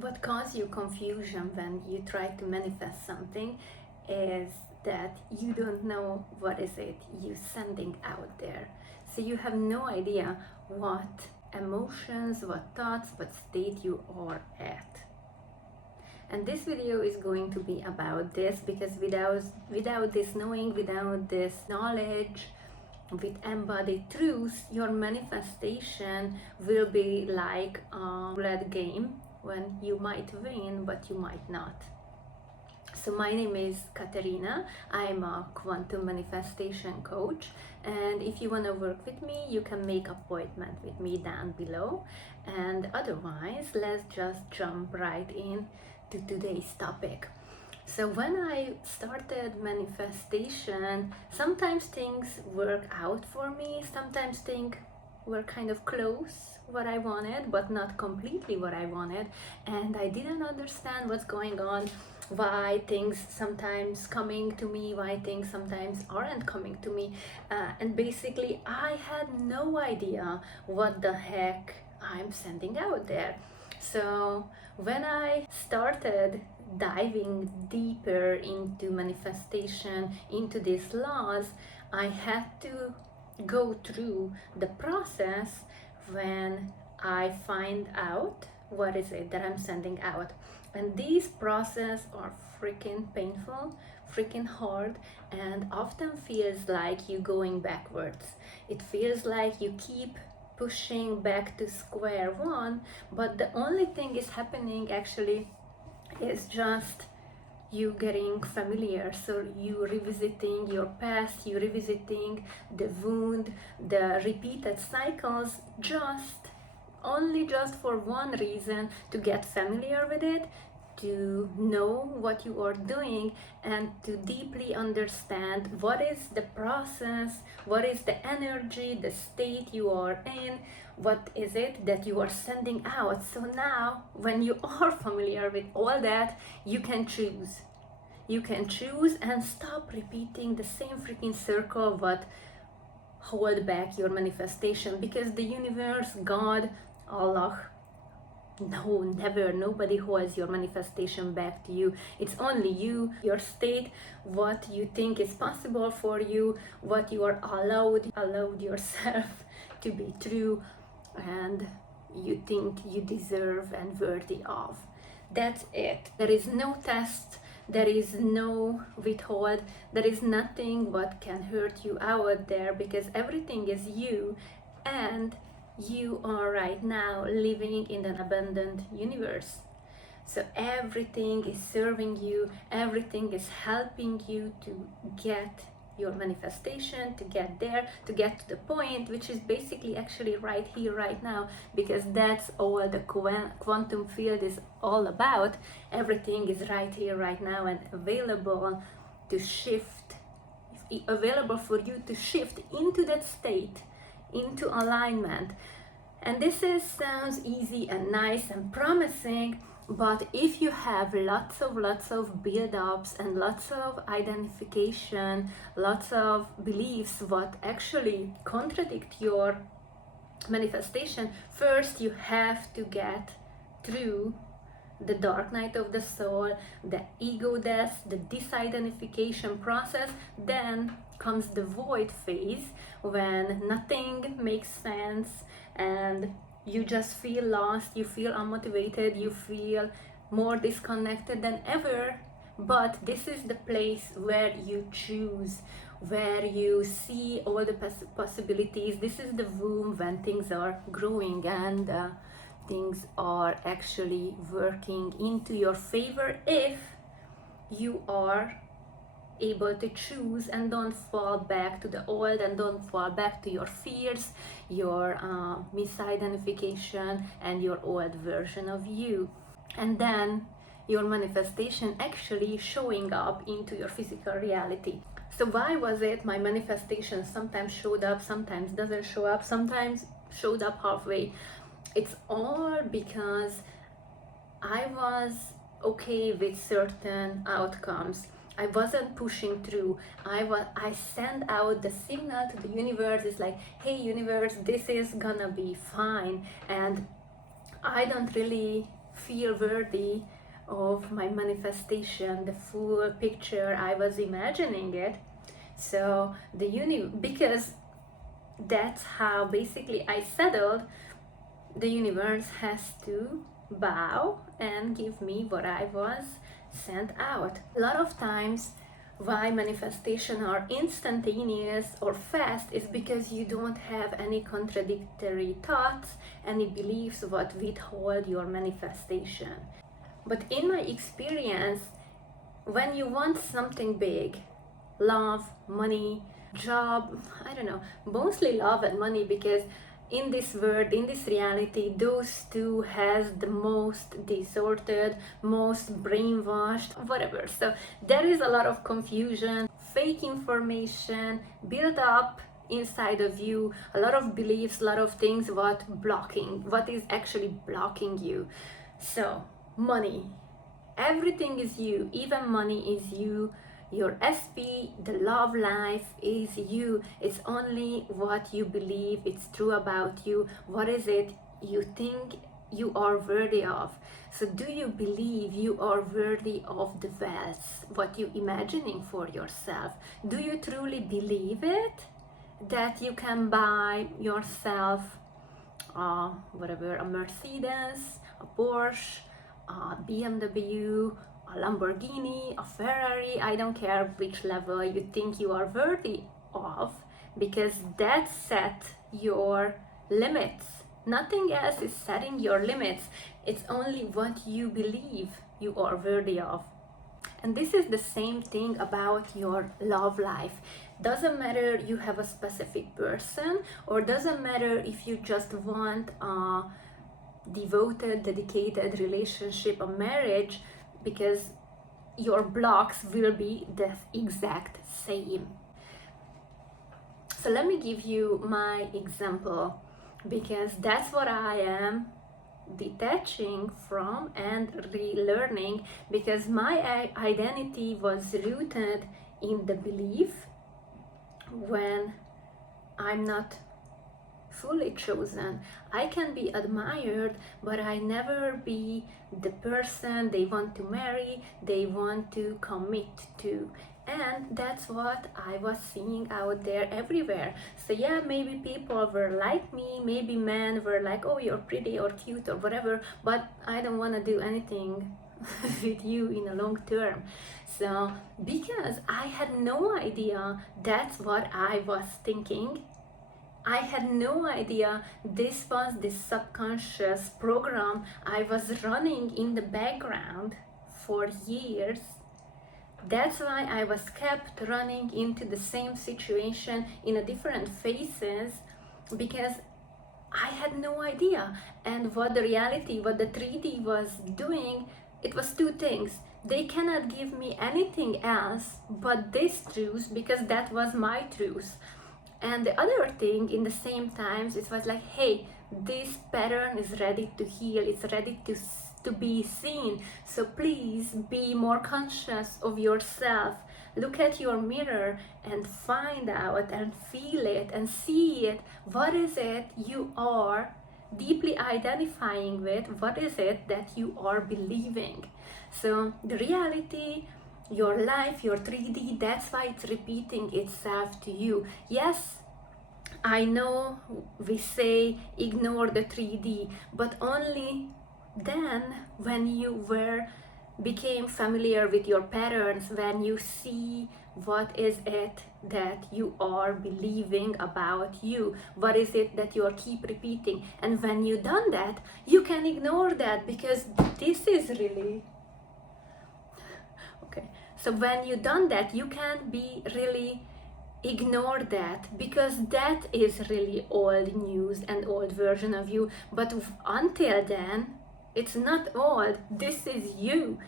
What causes you confusion when you try to manifest something is that you don't know what is it you sending out there. So you have no idea what emotions, what thoughts, what state you are at. And this video is going to be about this, because without this knowing, without this knowledge, with embodied truth, your manifestation will be like a roulette game when you might win but you might not. So my name is Katerina. I'm a quantum manifestation coach, and if you want to work with me, you can make appointment with me down below. And otherwise, let's just jump right in to today's topic. So when I started manifestation, sometimes things work out for me, sometimes things were kind of close what I wanted, but not completely what I wanted, and I didn't understand what's going on, why things sometimes coming to me, why things sometimes aren't coming to me, and basically I had no idea what the heck I'm sending out there. So when I started diving deeper into manifestation, into these laws, I had to go through the process when I find out what is it that I'm sending out. And these processes are freaking painful, freaking hard, and often feels like you going backwards. It feels like you keep pushing back to square one, but the only thing is happening actually is just you getting familiar. So you revisiting your past, you revisiting the wound, the repeated cycles, only for one reason: to get familiar with it, to know what you are doing, and to deeply understand what is the process, what is the energy, the state you are in, what is it that you are sending out. So now, when you are familiar with all that, you can choose. You can choose and stop repeating the same freaking circle what hold back your manifestation, because the universe, God, Allah, no, never, nobody holds your manifestation back to you. It's only you, your state, what you think is possible for you, what you are allowed yourself to be true, and you think you deserve and worthy of. That's it. There is no test, there is no withhold, there is nothing what can hurt you out there, because everything is you, and you are right now living in an abundant universe. So everything is serving you, everything is helping you to get your manifestation, to get there, to get to the point, which is basically actually right here, right now, because that's all the quantum field is all about. Everything is right here, right now, and available to shift, available for you to shift into that state, into alignment. And this sounds easy and nice and promising, but if you have lots of build-ups and lots of identification, lots of beliefs what actually contradict your manifestation, first you have to get through the dark night of the soul, the ego death, the disidentification process. Then comes the void phase, when nothing makes sense and you just feel lost, you feel unmotivated, you feel more disconnected than ever. But this is the place where you choose, where you see all the possibilities. This is the womb when things are growing and things are actually working into your favor, if you are able to choose and don't fall back to the old, and don't fall back to your fears, your misidentification, and your old version of you. And then your manifestation actually showing up into your physical reality. So why was it my manifestation sometimes showed up, sometimes doesn't show up, sometimes showed up halfway? It's all because I was okay with certain outcomes. I wasn't pushing through. I sent out the signal to the universe. It's like, hey universe, this is gonna be fine. And I don't really feel worthy of my manifestation, the full picture I was imagining it. So because that's how basically I settled, the universe has to bow and give me what I was sent out. A lot of times why manifestation are instantaneous or fast is because you don't have any contradictory thoughts, any beliefs what withhold your manifestation. But in my experience, when you want something big, love, money, job, I don't know, mostly love and money, because in this world, in this reality, those two has the most distorted, most brainwashed, whatever. So there is a lot of confusion, fake information built up inside of you, a lot of beliefs, a lot of things what is actually blocking you. So money, everything is you, even money is you. Your SP, the love life is you. It's only what you believe it's true about you. What is it you think you are worthy of? So do you believe you are worthy of the wealth, what you imagining for yourself? Do you truly believe it? That you can buy yourself whatever, a Mercedes, a Porsche, a BMW, a Lamborghini, a Ferrari, I don't care which level you think you are worthy of, because that set your limits. Nothing else is setting your limits. It's only what you believe you are worthy of. And this is the same thing about your love life. Doesn't matter you have a specific person, or doesn't matter if you just want a devoted, dedicated relationship, a marriage, because your blocks will be the exact same. So let me give you my example, because that's what I am detaching from and relearning, because my identity was rooted in the belief when I'm not fully chosen. I can be admired, but I never be the person they want to marry, they want to commit to. And that's what I was seeing out there everywhere. So yeah, maybe people were like me, maybe men were like, oh, you're pretty or cute or whatever, but I don't want to do anything with you in a long term. So because I had no idea that's what I was thinking, I had no idea this was the subconscious program I was running in the background for years. That's why I was kept running into the same situation in a different phases, because I had no idea. And what the reality, what the 3D was doing, it was two things. They cannot give me anything else but this truth, because that was my truth. And the other thing, in the same times, it was like, hey, this pattern is ready to heal, it's ready to be seen. So please be more conscious of yourself. Look at your mirror and find out and feel it and see it. What is it you are deeply identifying with? What is it that you are believing? So the reality, your life, your 3D, that's why it's repeating itself to you. Yes, I know we say ignore the 3D, but only then when you became familiar with your patterns, when you see what is it that you are believing about you, what is it that you are keep repeating, and when you done that, you can ignore that, because this is really okay. So when you done that, you can be really ignore that, because that is really old news and old version of you. But until then, it's not old, this is you,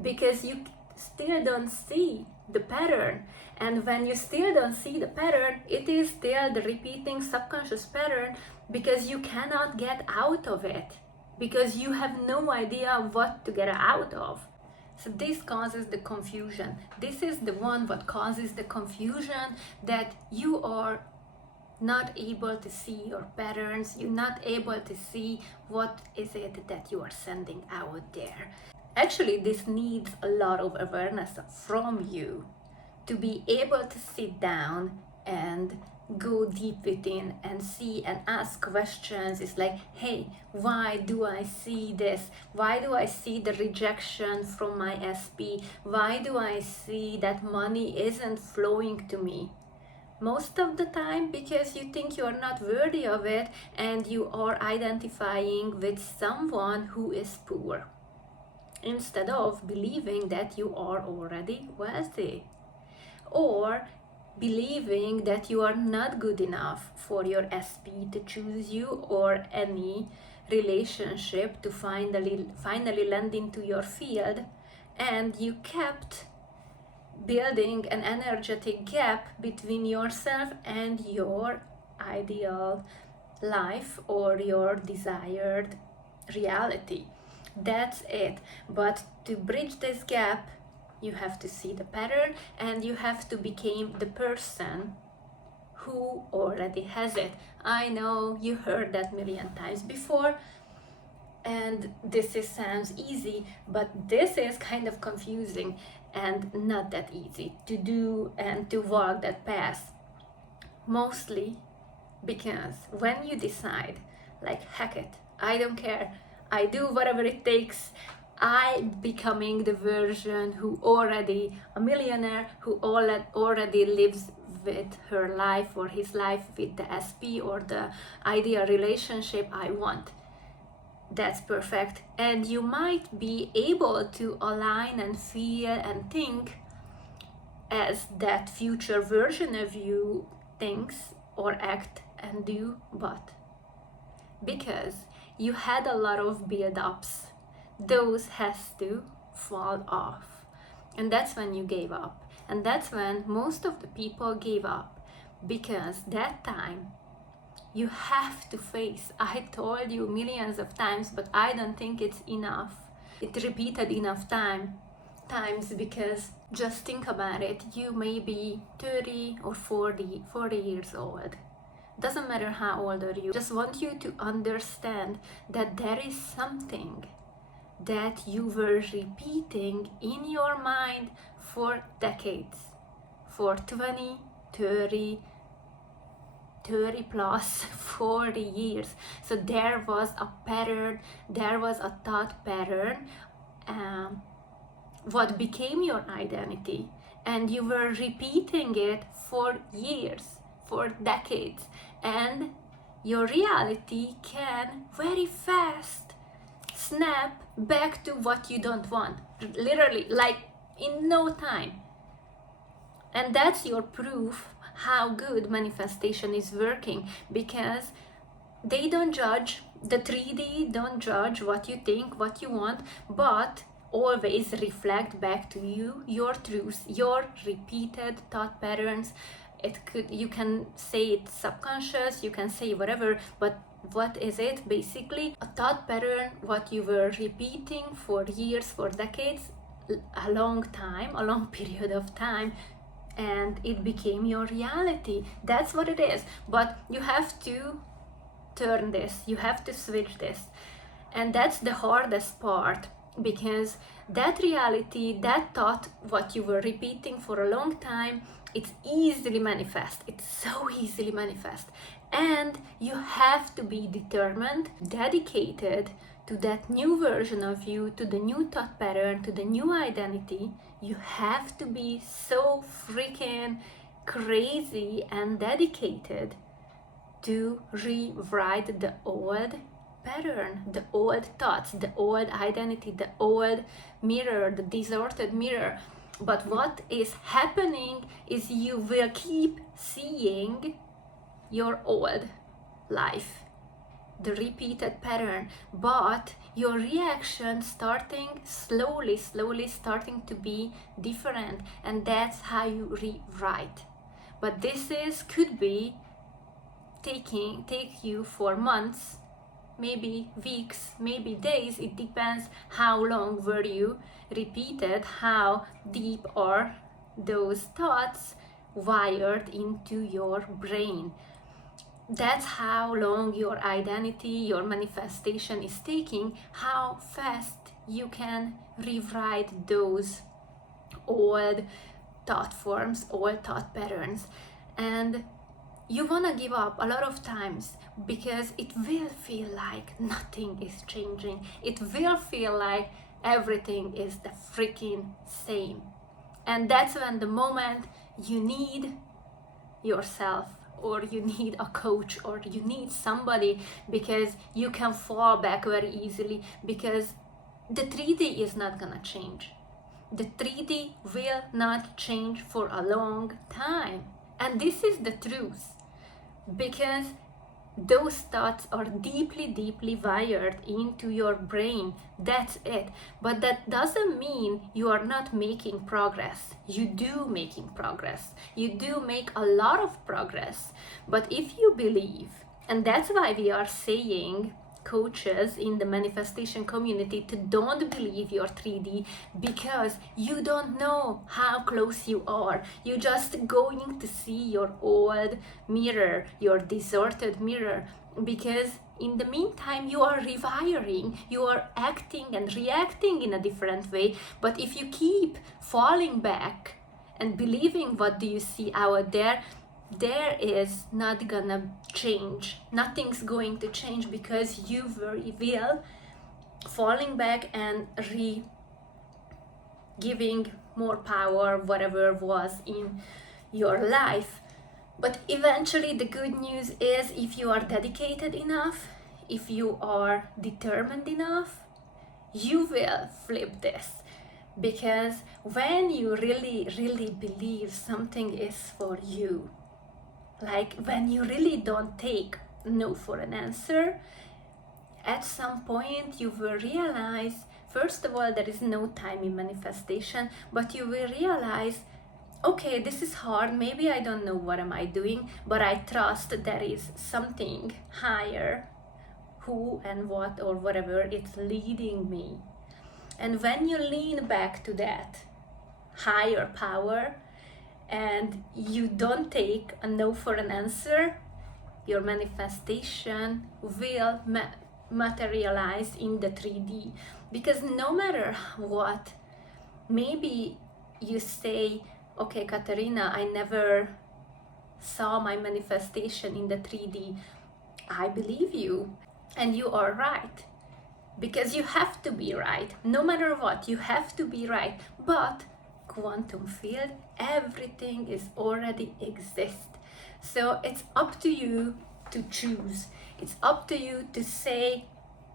because you still don't see the pattern. And when you still don't see the pattern, it is still the repeating subconscious pattern, because you cannot get out of it, because you have no idea what to get out of. So this causes the confusion. This is the one what causes the confusion, that you are not able to see your patterns, you're not able to see what is it that you are sending out there. Actually, this needs a lot of awareness from you to be able to sit down and go deep within and see and ask questions. It's like, hey, why do I see this? Why do I see the rejection from my SP? Why do I see that money isn't flowing to me? Most of the time because you think you are not worthy of it and you are identifying with someone who is poor, instead of believing that you are already wealthy, or believing that you are not good enough for your SP to choose you, or any relationship to finally land into your field, and you kept building an energetic gap between yourself and your ideal life or your desired reality. That's it. But to bridge this gap, you have to see the pattern and you have to become the person who already has it. I know you heard that million times before, and this sounds easy, but this is kind of confusing and not that easy to do and to walk that path. Mostly because when you decide, like, heck it, I don't care, I do whatever it takes, I becoming the version who already a millionaire, who already lives with her life or his life with the SP or the ideal relationship I want. That's perfect. And you might be able to align and feel and think as that future version of you thinks or act and do, but because you had a lot of build-ups, those has to fall off. And that's when you gave up. And that's when most of the people gave up, because that time you have to face, I told you millions of times, but I don't think it's enough. It repeated enough times, because just think about it, you may be 30 or 40 years old. Doesn't matter how old are you. Just want you to understand that there is something that you were repeating in your mind for decades, for 20, 30 plus 40 years. So there was a pattern, there was a thought pattern, what became your identity, and you were repeating it for years, for decades, and your reality can very fast snap back to what you don't want, literally, like in no time. And that's your proof how good manifestation is working, because they don't judge, the 3D don't judge what you think, what you want, but always reflect back to you your truths, your repeated thought patterns. You can say it's subconscious, you can say whatever, but what is it? Basically a thought pattern, what you were repeating for years, for decades, a long period of time, and it became your reality. That's what it is. But you have to turn this, you have to switch this, and that's the hardest part, because that reality, that thought, what you were repeating for a long time, it's easily manifest, it's so easily manifest, and you have to be determined, dedicated to that new version of you, to the new thought pattern, to the new identity. You have to be so freaking crazy and dedicated to rewrite the old pattern, the old thoughts, the old identity, the old mirror, the distorted mirror. But what is happening is you will keep seeing your old life, the repeated pattern, but your reaction starting slowly starting to be different, and that's how you rewrite. But this could be take you for months, maybe weeks, maybe days. It depends how long were you repeated, how deep are those thoughts wired into your brain. That's how long your identity, your manifestation is taking, how fast you can rewrite those old thought forms, old thought patterns. And you want to give up a lot of times because it will feel like nothing is changing. It will feel like everything is the freaking same. And that's when the moment you need yourself, or you need a coach, or you need somebody, because you can fall back very easily, because the 3D is not gonna change. The 3D will not change for a long time. And this is the truth, because those thoughts are deeply, deeply wired into your brain. That's it. But that doesn't mean you are not making progress. You do making progress. You do make a lot of progress. But if you believe, and that's why we are saying, coaches in the manifestation community, to don't believe your 3D, because you don't know how close you are. You're just going to see your old mirror, your distorted mirror, because in the meantime you are rewiring, you are acting and reacting in a different way. But if you keep falling back and believing what do you see out there, there is not gonna change. Nothing's going to change, because you will falling back and giving more power whatever was in your life. But eventually the good news is, if you are dedicated enough, if you are determined enough, you will flip this. Because when you really, really believe something is for you, like when you really don't take no for an answer, at some point you will realize, first of all, there is no time in manifestation, but you will realize, okay, this is hard, maybe I don't know what am I doing, but I trust there is something higher, who and what or whatever, it's leading me. And when you lean back to that higher power, and you don't take a no for an answer, your manifestation will materialize in the 3D. Because no matter what, maybe you say, okay, Katerina, I never saw my manifestation in the 3D. I believe you, and you are right, because you have to be right. No matter what, you have to be right. But quantum field, everything is already exist. So it's up to you to choose. It's up to you to say,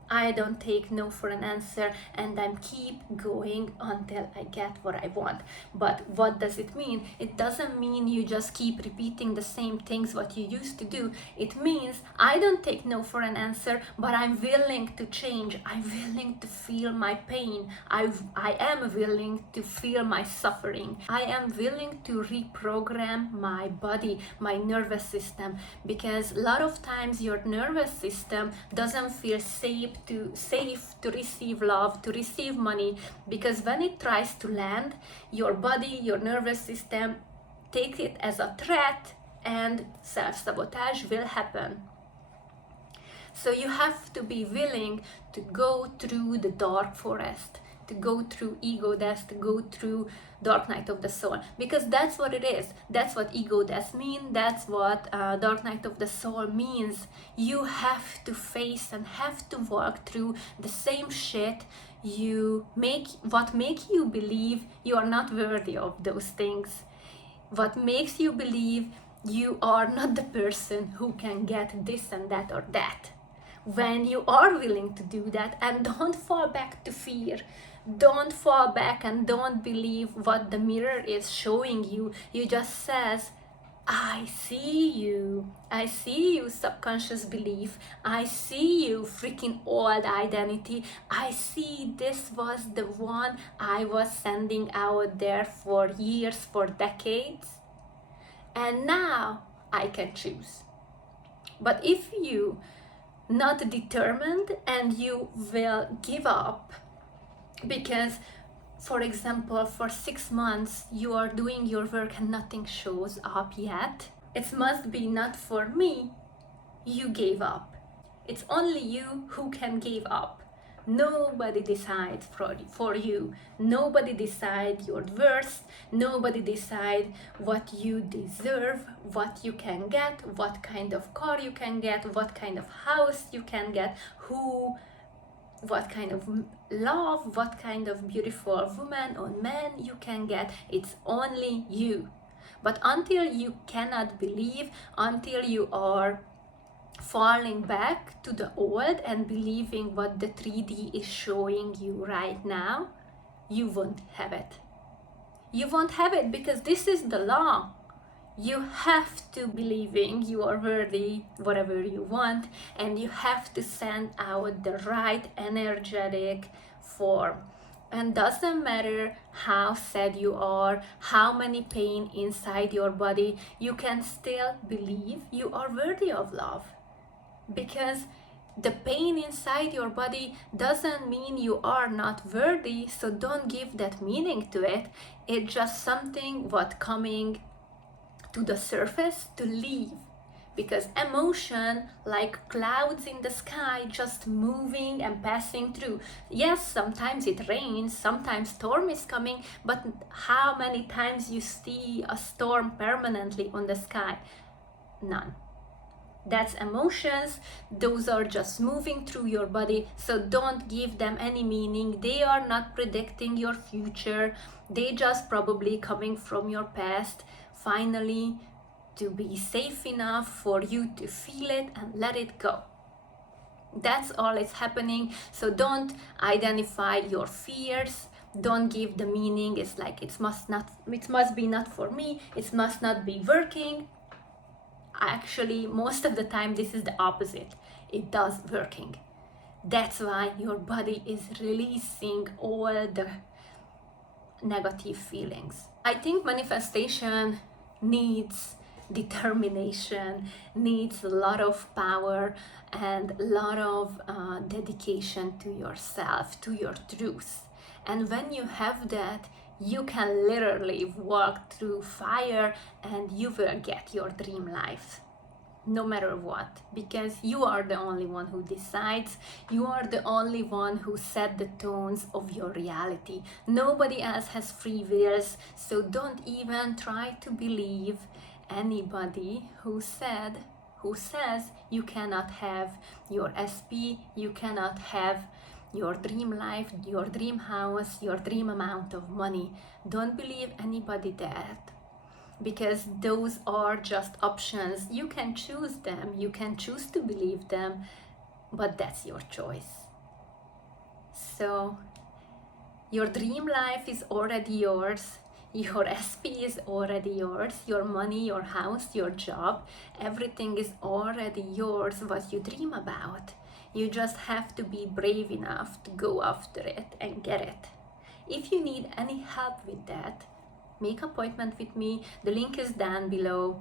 I don't take no for an answer, and then keep going until I get what I want. But what does it mean? It doesn't mean you just keep repeating the same things what you used to do. It means I don't take no for an answer, but I'm willing to change. I'm willing to feel my pain. I am willing to feel my suffering. I am willing to reprogram my body, my nervous system, because a lot of times your nervous system doesn't feel safe to receive love, to receive money, because when it tries to land, your body, your nervous system take it as a threat, and self-sabotage will happen. So you have to be willing to go through the dark forest, to go through ego death, to go through dark night of the soul, because that's what it is. That's what ego death means. That's what dark night of the soul means. You have to face and have to walk through the same shit. What makes you believe you are not worthy of those things, what makes you believe you are not the person who can get this and that or that. When you are willing to do that, and don't fall back to fear, don't fall back and don't believe what the mirror is showing you. You just says, I see you, subconscious belief, I see you, freaking old identity, I see this was the one I was sending out there for years, for decades, and now I can choose. But if you not determined, and you will give up, because for example, for 6 months you are doing your work and nothing shows up yet, it must be not for me, you gave up. It's only you who can give up. Nobody decides for you. Nobody decides your worth. Nobody decides what you deserve, what you can get, what kind of car you can get, what kind of house you can get, what kind of love, what kind of beautiful woman or man you can get. It's only you. But until you cannot believe, until you are falling back to the old and believing what the 3D is showing you right now, you won't have it. You won't have it because this is the law. You have to believing you are worthy whatever you want, and you have to send out the right energetic form. And doesn't matter how sad you are, how many pain inside your body, you can still believe you are worthy of love. Because the pain inside your body doesn't mean you are not worthy, so don't give that meaning to it. It's just something what coming to the surface to leave. Because emotion, like clouds in the sky, just moving and passing through. Yes, sometimes it rains, sometimes storm is coming, but how many times you see a storm permanently on the sky? None. That's emotions. Those are just moving through your body, so don't give them any meaning. They are not predicting your future. They just probably coming from your past, finally, to be safe enough for you to feel it and let it go. That's all is happening. So don't identify your fears. Don't give the meaning. It's like it must be not for me. It must not be working. Actually, most of the time this is the opposite. It does working. That's why your body is releasing all the negative feelings. I think manifestation needs determination, needs a lot of power and a lot of dedication to yourself, to your truth. And when you have that, you can literally walk through fire and you will get your dream life, no matter what, because you are the only one who decides. You are the only one who set the tones of your reality. Nobody else has free wills, so don't even try to believe anybody who says you cannot have your SP, you cannot have your dream life, your dream house, your dream amount of money. Don't believe anybody that, because those are just options. You can choose them, you can choose to believe them, but that's your choice. So your dream life is already yours. Your SP is already yours. Your money, your house, your job, everything is already yours, what you dream about. You just have to be brave enough to go after it and get it. If you need any help with that, make an appointment with me. The link is down below,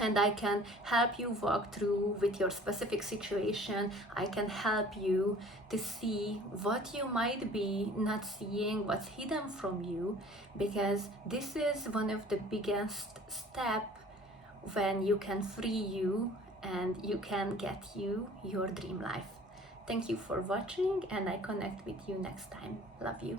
and I can help you walk through with your specific situation. I can help you to see what you might be not seeing, what's hidden from you, because this is one of the biggest steps when you can free you and you can get you your dream life. Thank you for watching, and I connect with you next time. Love you.